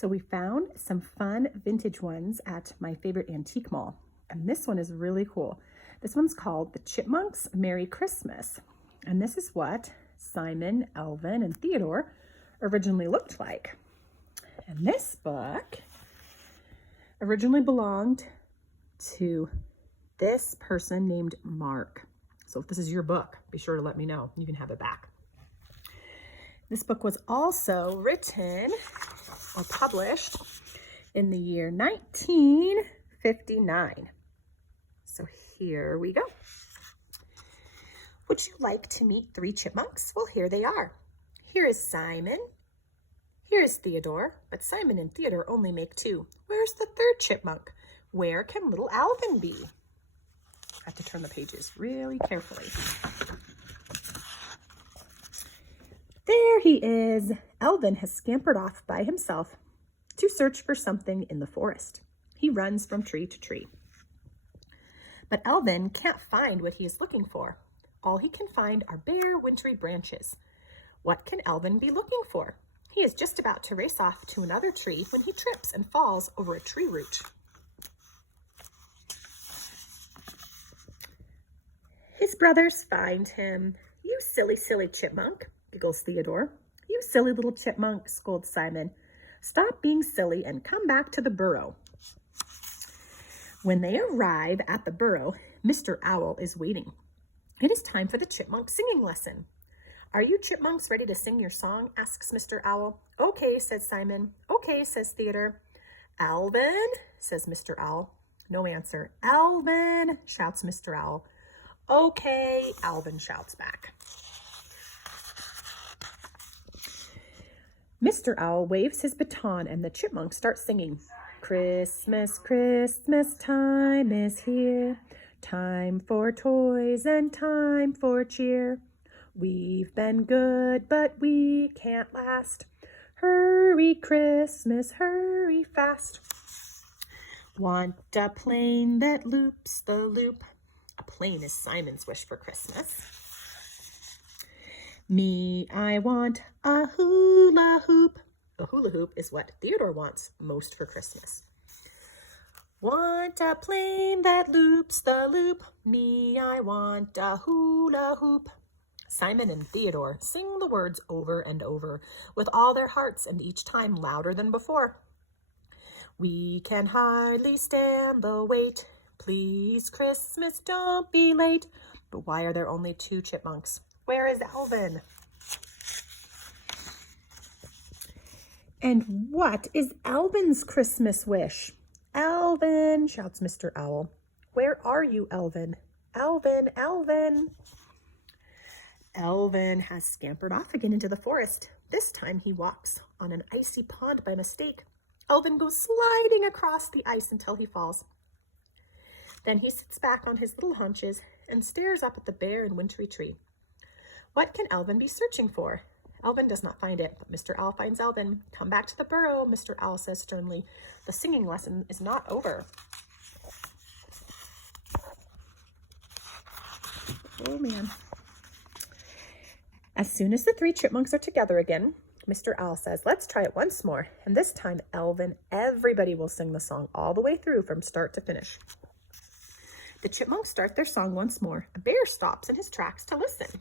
So we found some fun vintage ones at my favorite antique mall. And this one is really cool. This one's called The Chipmunks Merry Christmas. And this is what Simon, Alvin, and Theodore originally looked like. And this book originally belonged to this person named Mark. So if this is your book, be sure to let me know. You can have it back. This book was also written or published in the year 1959. So here we go. Would you like to meet 3 chipmunks? Well, here they are. Here is Simon. Here is Theodore, but Simon and Theodore only make 2. Where's the 3rd chipmunk? Where can little Alvin be? I have to turn the pages really carefully. There he is. Alvin has scampered off by himself to search for something in the forest. He runs from tree to tree. But Alvin can't find what he is looking for. All he can find are bare, wintry branches. What can Alvin be looking for? He is just about to race off to another tree when he trips and falls over a tree root. His brothers find him. You silly, silly chipmunk, giggles Theodore. You silly little chipmunk, scolds Simon. Stop being silly and come back to the burrow. When they arrive at the burrow, Mr. Owl is waiting. It is time for the chipmunk singing lesson. Are you chipmunks ready to sing your song? Asks Mr. Owl. Okay, says Simon. Okay, says Theodore. Alvin, says Mr. Owl. No answer. Alvin, shouts Mr. Owl. Okay, Alvin shouts back. Mr. Owl waves his baton and the chipmunks start singing. Christmas, Christmas time is here. Time for toys and time for cheer. We've been good, but we can't last. Hurry, Christmas, hurry fast. Want a plane that loops the loop. A plane is Simon's wish for Christmas. Me, I want a hula hoop. A hula hoop is what Theodore wants most for Christmas. Want a plane that loops the loop. Me, I want a hula hoop. Simon and Theodore sing the words over and over with all their hearts and each time louder than before. We can hardly stand the wait. Please, Christmas, don't be late. But why are there only 2 chipmunks? Where is Alvin? And what is Alvin's Christmas wish? Alvin, shouts Mr. Owl. Where are you, Alvin? Alvin, Alvin. Alvin has scampered off again into the forest. This time he walks on an icy pond by mistake. Alvin goes sliding across the ice until he falls. Then he sits back on his little haunches and stares up at the bare and wintry tree. What can Alvin be searching for? Alvin does not find it, but Mr. Owl finds Alvin. Come back to the burrow, Mr. Owl says sternly. The singing lesson is not over. Oh, man. As soon as the 3 chipmunks are together again, Mr. Owl says, let's try it once more. And this time, Alvin, everybody will sing the song all the way through from start to finish. The chipmunks start their song once more. A bear stops in his tracks to listen.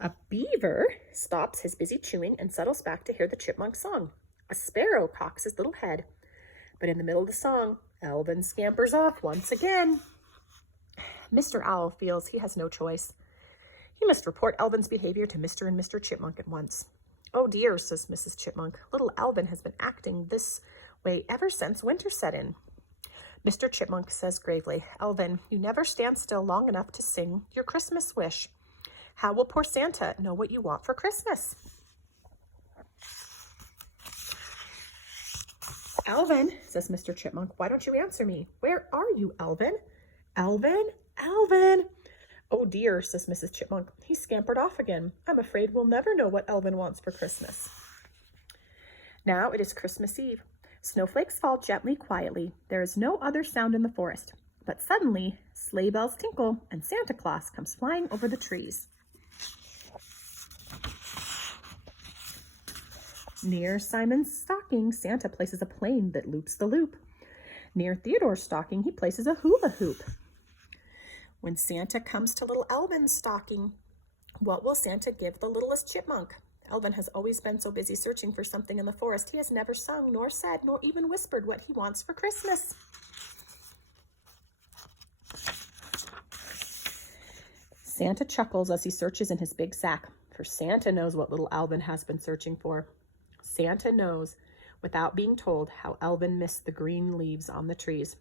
A beaver stops his busy chewing and settles back to hear the chipmunk song. A sparrow cocks his little head. But in the middle of the song, Alvin scampers off once again. Mr. Owl feels he has no choice. He must report Alvin's behavior to Mr. and Mr. Chipmunk at once. Oh dear, says Mrs. Chipmunk, little Alvin has been acting this way ever since winter set in. Mr. Chipmunk says gravely, Alvin, you never stand still long enough to sing your Christmas wish. How will poor Santa know what you want for Christmas? Alvin, says Mr. Chipmunk, why don't you answer me? Where are you, Alvin? Alvin? Alvin! Oh dear, says Mrs. Chipmunk. He scampered off again. I'm afraid we'll never know what Alvin wants for Christmas. Now it is Christmas Eve. Snowflakes fall gently, quietly. There is no other sound in the forest. But suddenly, sleigh bells tinkle and Santa Claus comes flying over the trees. Near Simon's stocking, Santa places a plane that loops the loop. Near Theodore's stocking, he places a hula hoop. When Santa comes to little Alvin's stocking, what will Santa give the littlest chipmunk? Alvin has always been so busy searching for something in the forest, he has never sung, nor said, nor even whispered what he wants for Christmas. Santa chuckles as he searches in his big sack, for Santa knows what little Alvin has been searching for. Santa knows, without being told, how Alvin missed the green leaves on the trees.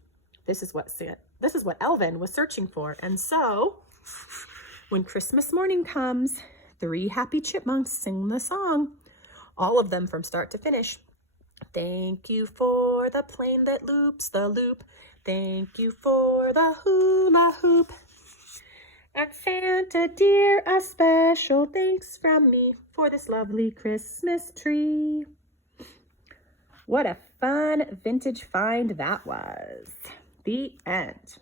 This is what Alvin was searching for. And so, when Christmas morning comes, 3 happy chipmunks sing the song, all of them from start to finish. Thank you for the plane that loops the loop. Thank you for the hula hoop. And Santa dear, a special thanks from me for this lovely Christmas tree. What a fun vintage find that was. The end.